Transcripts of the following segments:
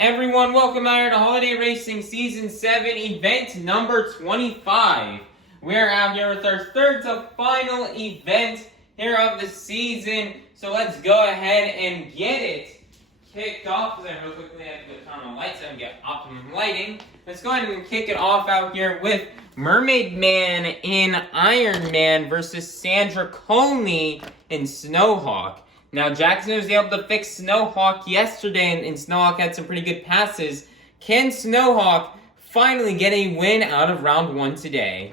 Everyone, welcome out to Holiday Racing Season 7, event number 25. We are out here with our third to final event here of the season. So let's go ahead and get it kicked off. Real quickly, I have to turn on the lights and get optimum lighting. Let's go ahead and kick it off out here with Mermaid Man in Iron Man versus Sandra Coney in Snowhawk. Now, Jackson was able to fix Snowhawk yesterday, and Snowhawk had some pretty good passes. Can Snowhawk finally get a win out of round 1 today?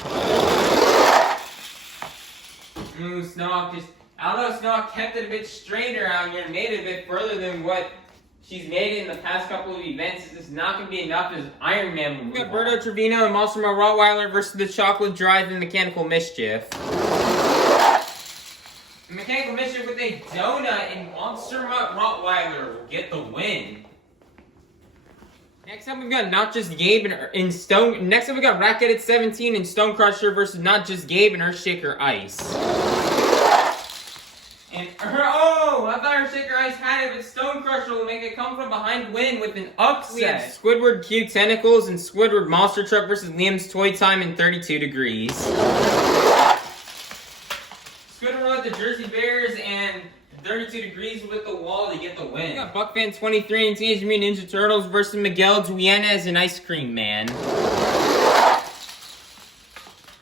Snowhawk although Snowhawk kept it a bit straighter out here and made it a bit further than what she's made it in the past couple of events, this is not going to be enough as Iron Man will move on. Berto Trevino and Monster Rottweiler versus the Chocolate Drive and Mechanical Mischief. Mechanical Mischief with a donut and Monster Rottweiler will get the win. Next up, we've got Not Just Gabe and Stone. Next up, we got Racket at 17 and Stone Crusher versus Not Just Gabe and Earthshaker Ice. And I thought Earthshaker Ice had it, but Stone Crusher will make a come from behind win with an upset. We have Squidward Q Tentacles and Squidward Monster Truck versus Liam's Toy Time in 32 degrees. Squidward with the Jersey Bears and 32 degrees with the wall to get the win. We got Buckfan 23 and Teenage Mutant Ninja Turtles versus Miguel Duenas and Ice Cream Man.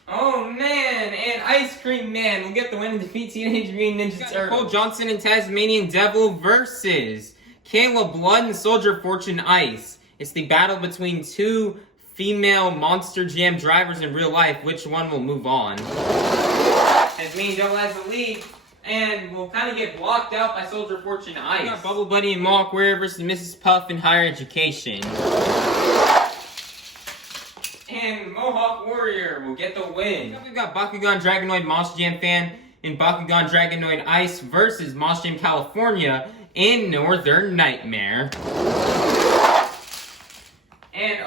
Oh man, and Ice Cream Man will get the win and defeat Teenage Mutant Ninja Turtles. Cole Johnson and Tasmanian Devil versus Kayla Blood and Soldier Fortune Ice. It's the battle between two female Monster Jam drivers in real life. Which one will move on? Tasmanian Devil has the lead and will kind of get blocked out by Soldier Fortune Ice. We got Bubble Buddy and Mohawk Warrior versus Mrs. Puff in Higher Education. And Mohawk Warrior will get the win. We've got Bakugan Dragonoid Monster Jam Fan and Bakugan Dragonoid Ice versus Monster Jam California in Northern Nightmare. And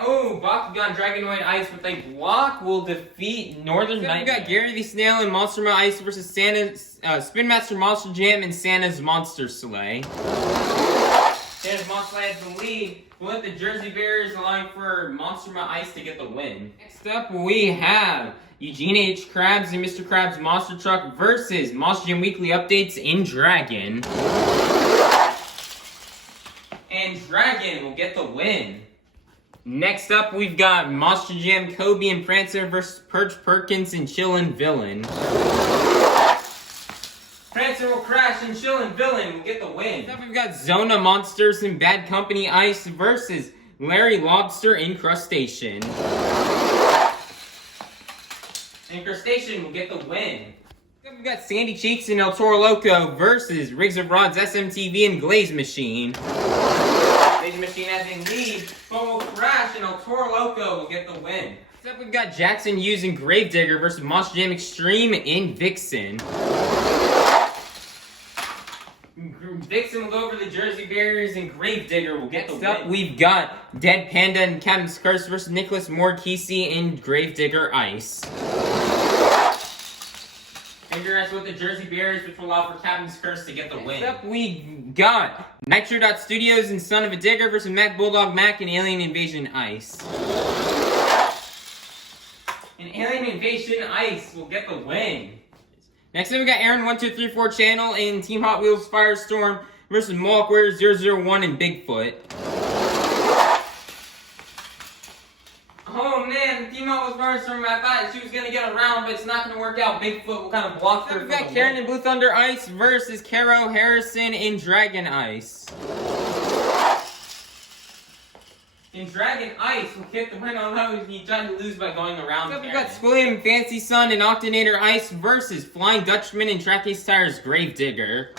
Bakugan Dragonoid Ice with a block will defeat Northern Nightmare. We got Gary the Snail and Monster Ma Ice versus Santa's Spin Master Monster Jam and Santa's Monster Sleigh. Santa's Monster Sleigh has the lead. We'll let the Jersey Bears allowing for Monster Ma Ice to get the win. Next up, we have Eugene H. Krabs and Mr. Krabs Monster Truck versus Monster Jam Weekly Updates in Dragon. And Dragon will get the win. Next up, we've got Monster Jam Kobe and Prancer versus Perch Perkins and Chillin' Villain. Prancer will crash and Chillin' Villain will get the win. Next up, we've got Zona Monsters and Bad Company Ice versus Larry Lobster Incrustation. Incrustation will get the win. Next up, we've got Sandy Cheeks and El Toro Loco versus Riggs of Rods SMTV and Glaze Machine. Glaze Machine has a lead, but will crash and El Toro Loco will get the win. Next up, we've got Jackson Hughes and Gravedigger versus Monster Jam Extreme in Vixen. Vixen will go over the Jersey Bears and Gravedigger will get the win. Next up, we've got Dead Panda and Captain's Curse versus Nicholas Morkisi and Gravedigger Ice. Gravedigger Ice with the Jersey Bears, which will allow for Captain's Curse to get the win. Next up, we got Nitro Studios and Son of a Digger versus Mac Bulldog Mac and Alien Invasion Ice. And Alien Invasion Ice will get the win. Next up, we got Aaron1234 Channel and Team Hot Wheels Firestorm versus Mohawk Warrior 001 and Bigfoot. Oh man, Team Hot Wheels Firestorm, I thought she was going to get around, but it's not going to work out. Bigfoot will kind of block her. We've got Karen and Blue Thunder Ice versus Caro Harrison in Dragon Ice. And Dragon Ice will get the win on how he tried to lose by going around. Next up, we've got Squilliam Fancy Sun and Octanator Ice versus Flying Dutchman and Track Ace Tires Gravedigger.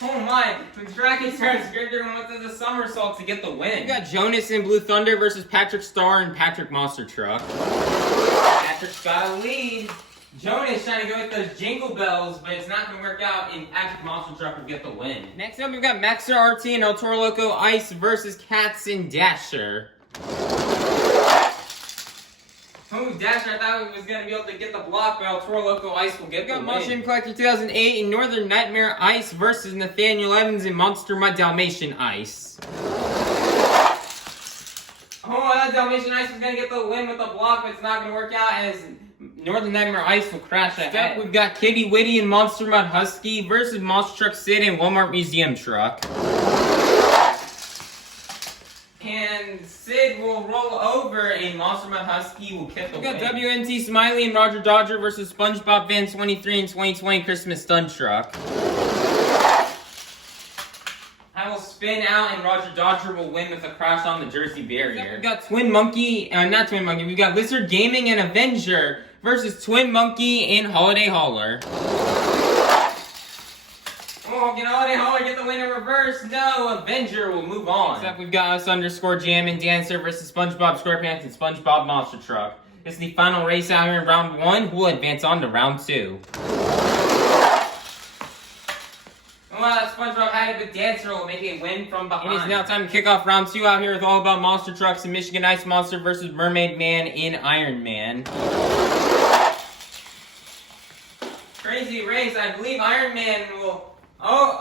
Oh my, when Track Ace Tires Gravedigger went to the somersault to get the win. We've got Jonas and Blue Thunder versus Patrick Starr and Patrick Monster Truck. Patrick's got a lead. Jonas trying to go with those jingle bells, but it's not going to work out, and Patrick Monster Truck will get the win. Next up, we've got Maxer RT and El Toro Loco Ice versus Cats and Dasher. Oh, Dasher, I thought he was going to be able to get the block, but El Toro Loco Ice will get the win. Monster Collector 2008 in Northern Nightmare Ice versus Nathaniel Evans in Monster Mutt Dalmatian Ice. Oh, that Dalmatian Ice was going to get the win with the block, but it's not going to work out as Northern Nightmare Ice will crash ahead. We've got Kitty Witty and Monster Mutt Husky versus Monster Truck Sid and Walmart Museum Truck. And Sid will roll over and Monster Mutt Husky will get the win. We've got WNT Smiley and Roger Dodger versus SpongeBob Van 23 and 2020 Christmas Stun Truck. I will spin out and Roger Dodger will win with a crash on the Jersey barrier. We've got we've got Lizard Gaming and Avenger versus Twin Monkey and Holiday Hauler. Oh, can Holiday Hauler get the win in reverse? No, Avenger will move on. Except we've got us_Jam and Dancer versus SpongeBob SquarePants and SpongeBob Monster Truck. This is the final race out here in round 1. Who will advance on to round 2? Well, SpongeBob had it, but Dancer will make a win from behind. It is now time to kick off round 2 out here with All About Monster Trucks and Michigan Ice Monster versus Mermaid Man in Iron Man. Crazy race. I believe Iron Man will... Oh,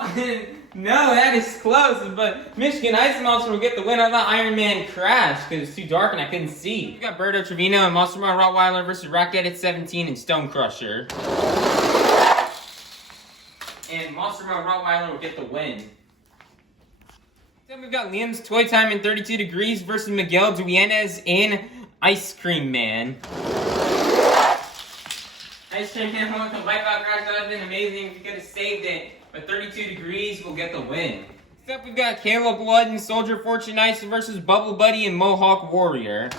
no, that is close, but Michigan Ice Monster will get the win. I thought Iron Man crashed because it was too dark and I couldn't see. We've got Berto Trevino and Monster Mutt Rottweiler versus Rocket at 17 and Stone Crusher. And Monster Mutt Rottweiler will get the win. Then we've got Liam's Toy Time in 32 Degrees versus Miguel Duenas in Ice Cream Man. Ice Cream Man won with the wipeout crash. That would have been amazing if he could have saved it. But 32 Degrees will get the win. Next up, we've got Caleb Blood and Soldier Fortune Ice versus Bubble Buddy and Mohawk Warrior.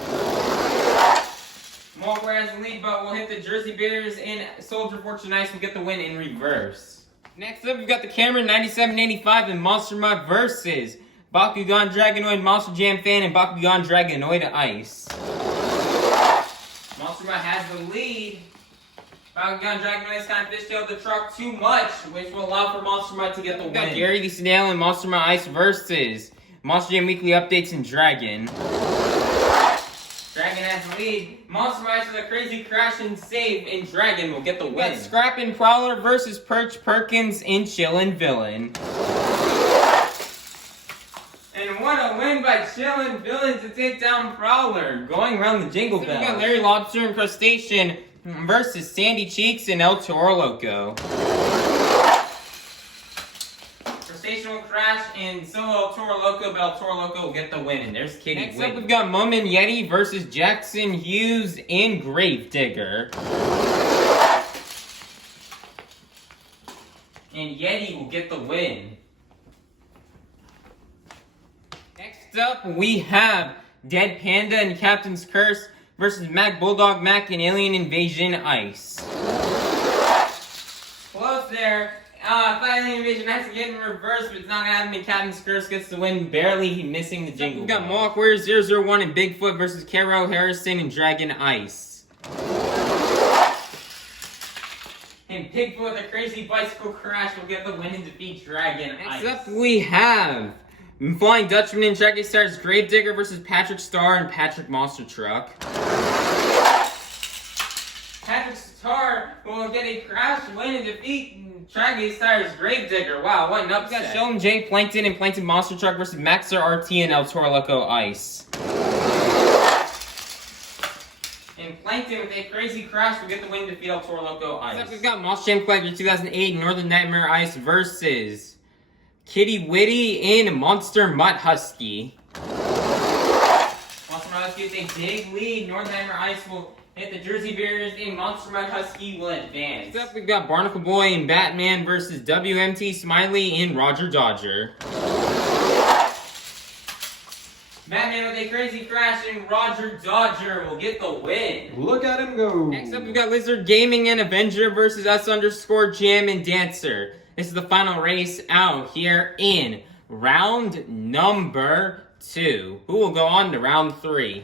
Mohawk Warrior has the lead, but will hit the Jersey Bears and Soldier Fortune Ice will get the win in reverse. Next up, we've got the Cameron 9785 and Monster Mutt versus Bakugan Dragonoid Monster Jam Fan and Bakugan Dragonoid Ice. Monster Mutt has the lead. Bakugan Dragonoid is kind of fishtailed the truck too much, which will allow for Monster Mutt to get the win. Got Gary the Snail and Monster Mutt Ice versus Monster Jam Weekly Updates and Dragon. Dragon has the lead. Monster Mutt Ice with a crazy crash and save, and Dragon will get the win. Got Scrap and Prowler versus Perch Perkins and Chillin' Villain. And what a win by Chillin' Villain to take down Prowler, going around the Jingle Bell. We got Larry Lobster and Crustacean versus Sandy Cheeks and El Toro Loco. Crustacean will crash and so will El Toro Loco, but El Toro Loco will get the win. And there's Kitty. Next up, we've got Mum and Yeti versus Jackson Hughes and Gravedigger. And Yeti will get the win. Next up, we have Dead Panda and Captain's Curse versus Mac Bulldog Mac and Alien Invasion Ice. Close there. Alien Invasion Ice is getting reversed, but it's not gonna happen. And Captain's Curse gets the win, barely missing the jingle. We've got Mohawk Warrior 001 and Bigfoot versus Caro Harrison and Dragon Ice. And Bigfoot with a crazy bicycle crash will get the win and defeat Dragon Ice. Next up, we have Flying Dutchman and Jackie Star's Gravedigger versus Patrick Star and Patrick Monster Truck. Patrick Star will get a crash win and defeat Jackie Star's Gravedigger. Wow, what an upset. We got Sheldon J. Plankton and Plankton Monster Truck versus Maxer RT and El Toro Loco Ice. And Plankton with a crazy crash will get the win and defeat El Toro Loco Ice. Next up, we've got Monster Jam Collector 2008 Northern Nightmare Ice versus Kitty Witty and Monster Mutt Husky. Monster Mutt Husky with a big lead. Northern Nightmare Ice will hit the Jersey Barriers and Monster Mutt Husky will advance. Next up, we've got Barnacle Boy and Batman versus WMT Smiley and Roger Dodger. Batman with a crazy crash and Roger Dodger will get the win. Look at him go. Next up, we've got Lizard Gaming and Avenger versus us_Jam and Dancer. This is the final race out here in round number 2. Who will go on to round 3?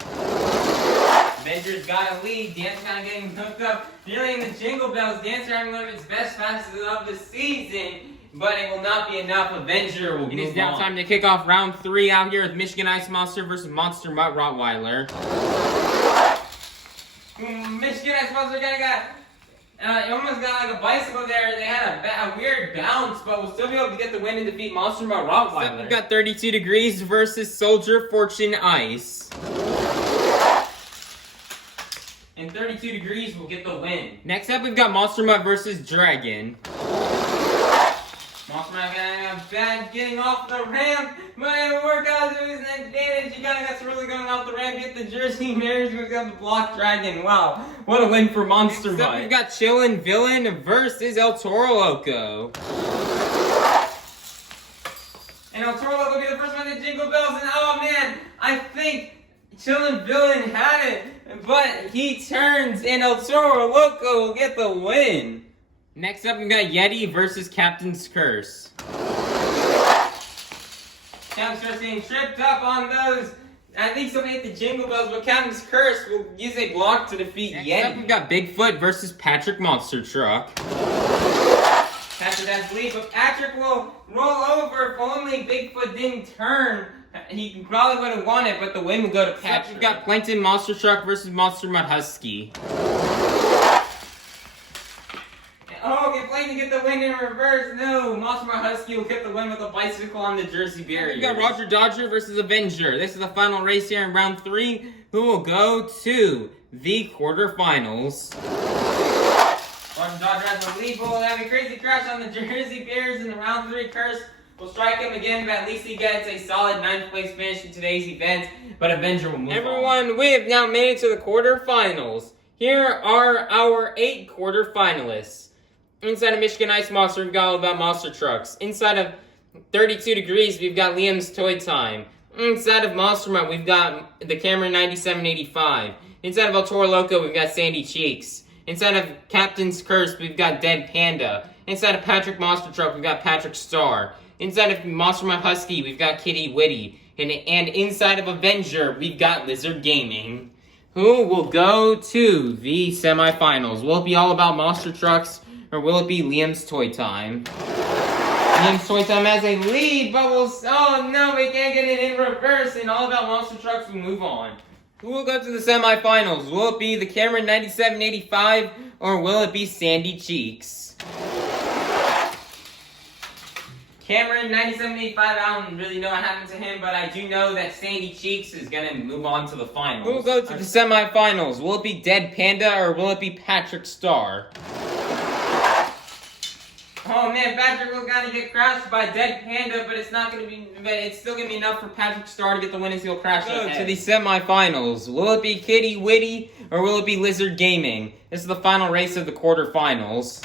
Avenger's got a lead. Dancer kind of getting hooked up. Nearly in the Jingle Bells. Dancer having one of its best passes of the season. But it will not be enough. Avenger will move on. It is now time to kick off round 3 out here with Michigan Ice Monster versus Monster Mutt Rottweiler. Michigan Ice Monster kind of got, it almost got like a bicycle there. They had a weird bounce, but we'll still be able to get the win and defeat Monster Mud Rottweiler. We've got 32 Degrees versus Soldier Fortune Ice. And 32 Degrees will get the win. Next up, we've got Monster Mud versus Dragon. Monster Mud bad getting off the ramp, but it'll work out to his advantage. He kind of got really going off the ramp, get the Jersey Bears, we've got the Block Dragon. Wow, what a win for Monster Mud. We've got Chillin' Villain versus El Toro Loco. And El Toro Loco will be the first one to jingle bells, and oh man, I think Chillin' Villain had it, but he turns, and El Toro Loco will get the win. Next up, we've got Yeti versus Captain's Curse. Captain's Curse being tripped up on those. I think somebody hit the jingle bells, but Captain's Curse will use a block to defeat Yeti. Next up, we've got Bigfoot versus Patrick Monster Truck. Patrick has the lead, but Patrick will roll over. If only Bigfoot didn't turn, he probably would have won it, but the win will go to Patrick. We've got Plankton Monster Truck versus Monster Mud Husky. Oh, can Plankton get the win in reverse? No, Monster Mud Husky will get the win with a bicycle on the Jersey Barrier. We've got Roger Dodger versus Avenger. This is the final race here in round 3. Who will go to the quarterfinals? Roger Dodger has the lead. Will have a crazy crash on the Jersey Bears in the round 3 curse. We'll strike him again, but at least he gets a solid 9th place finish in today's event. But Avenger will move on. Everyone, we have now made it to the quarterfinals. Here are our 8 quarterfinalists. Inside of Michigan Ice Monster, we've got all about monster trucks. Inside of 32 Degrees, we've got Liam's Toy Time. Inside of Monster Mud, we've got the Cameron 9785. Inside of El Toro Loco, we've got Sandy Cheeks. Inside of Captain's Curse, we've got Dead Panda. Inside of Patrick Monster Truck, we've got Patrick Star. Inside of Monster Mud Husky, we've got Kitty Witty. And inside of Avenger, we've got Lizard Gaming. Who will go to the semifinals? Will it be all about monster trucks, or will it be Liam's Toy Time? Liam's Toy Time has a lead, but oh no, we can't get it in reverse, and all about monster trucks will move on. Who will go to the semifinals? Will it be the Cameron 9785, or will it be Sandy Cheeks? Cameron 9785, I don't really know what happened to him, but I do know that Sandy Cheeks is going to move on to the finals. Who will go to the semifinals? Will it be Dead Panda, or will it be Patrick Star? Oh man, Patrick will kind of get crashed by Dead Panda, but it's not going to be. But it's still going to be enough for Patrick Star to get the win as he'll crash to the semifinals. Will it be Kitty Witty, or will it be Lizard Gaming? This is the final race of the quarterfinals.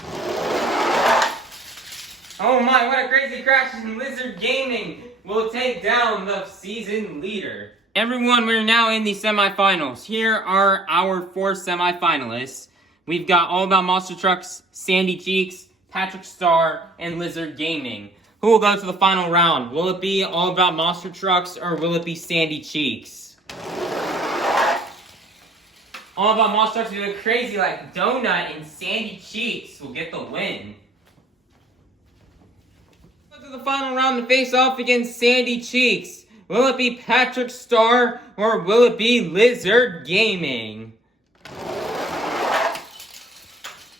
Oh my, what a crazy crash, and Lizard Gaming will take down the season leader. Everyone, we're now in the semifinals. Here are our 4 semifinalists. We've got All About Monster Trucks, Sandy Cheeks, Patrick Star, and Lizard Gaming. Who will go to the final round? Will it be All About Monster Trucks, or will it be Sandy Cheeks? All About Monster Trucks will do a crazy like donut, and Sandy Cheeks will get the win. To the final round to face off against Sandy Cheeks. Will it be Patrick Star, or will it be Lizard Gaming?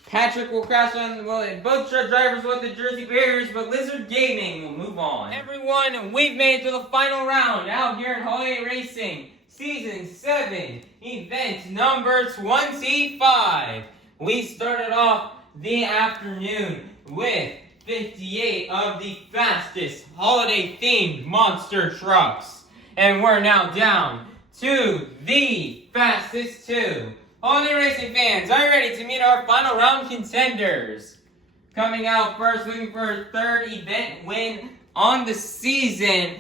Patrick will crash on both truck drivers with the Jersey Barriers, but Lizard Gaming will move on. Everyone, we've made it to the final round out here at Holiday Racing Season 7, event number 25. We started off the afternoon with 58 of the fastest holiday-themed monster trucks. And we're now down to the fastest 2. Holiday Racing fans, are you ready to meet our final round contenders? Coming out first, looking for a 3rd event win on the season.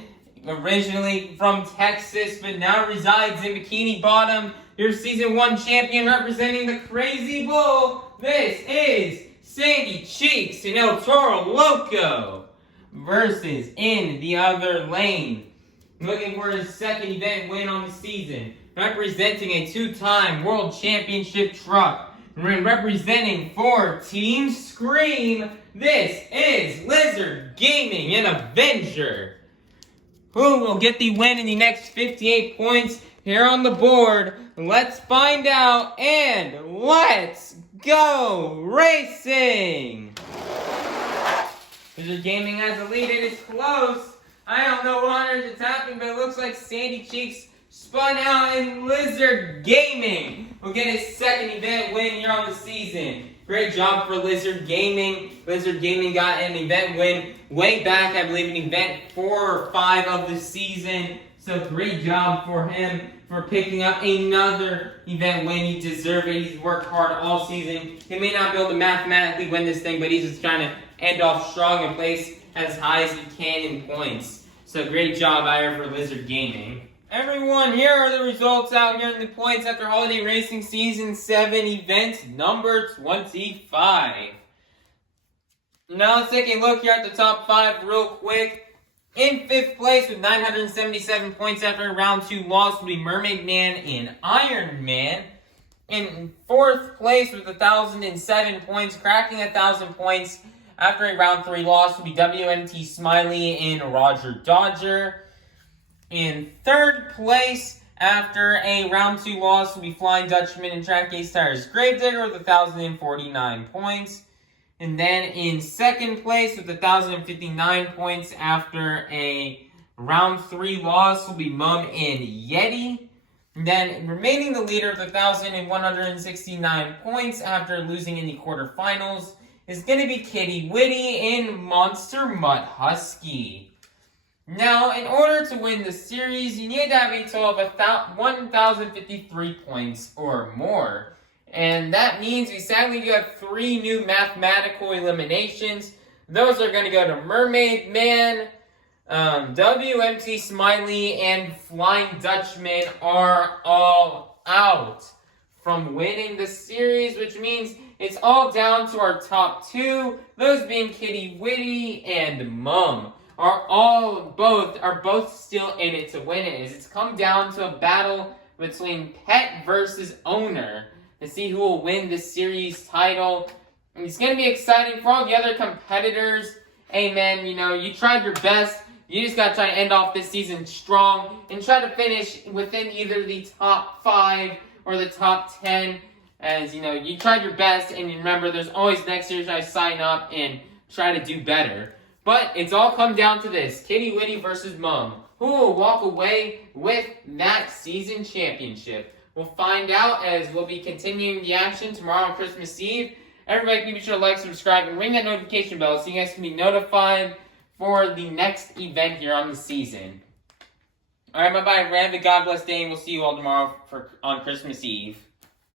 Originally from Texas, but now resides in Bikini Bottom. Your Season 1 champion representing the Crazy Bull. This is Sandy Cheeks and El Toro Loco versus in the other lane. Looking for his 2nd event win on the season. Representing a 2-time World Championship truck. Representing for Team Scream. This is Lizard Gaming and Avenger. Who will get the win in the next 58 points here on the board? Let's find out, and let's go racing! Lizard Gaming has the lead. It is close. I don't know what on earth is happening, but it looks like Sandy Cheeks spun out, and Lizard Gaming will get his second event win here on the season. Great job for Lizard Gaming. Lizard Gaming got an event win way back, I believe, in event 4 or 5 of the season. So great job for him for picking up another event win. He deserved it. He's worked hard all season. He may not be able to mathematically win this thing, but he's just trying to end off strong and place as high as he can in points. So great job out here for Lizard Gaming. Everyone, here are the results out here in the points after Holiday Racing Season 7 event number 25. Now let's take a look here at the top 5 real quick. In 5th place with 977 points after a round 2 loss will be Mermaid Man and Iron Man. In 4th place with 1,007 points, cracking 1,000 points after a round 3 loss will be WMT Smiley and Roger Dodger. In 3rd place, after a round 2 loss, will be Flying Dutchman and Track Ace Tires Gravedigger with 1,049 points. And then in 2nd place with 1,059 points after a round 3 loss will be Mum and Yeti. And then remaining the leader with 1,169 points after losing in the quarterfinals is going to be Kitty Witty and Monster Mutt Husky. Now, in order to win the series, you need to have a total of 1,053 points or more. And that means we sadly do have 3 new mathematical eliminations. Those are going to go to Mermaid Man, WMT Smiley, and Flying Dutchman are all out from winning the series, which means it's all down to our top 2, those being Kitty Witty and Mum. Are both still in it to win it. It's come down to a battle between pet versus owner to see who will win the series title. And it's going to be exciting for all the other competitors. Hey man, you tried your best. You just got to try to end off this season strong and try to finish within either the top 5 or the top 10. As you tried your best, and remember, there's always next year to sign up and try to do better. But it's all come down to this. Kitty Witty versus Mum. Who will walk away with that season championship? We'll find out as we'll be continuing the action tomorrow on Christmas Eve. Everybody be sure to like, subscribe, and ring that notification bell so you guys can be notified for the next event here on the season. Alright, bye-bye. Have a God bless day, and we'll see you all tomorrow on Christmas Eve.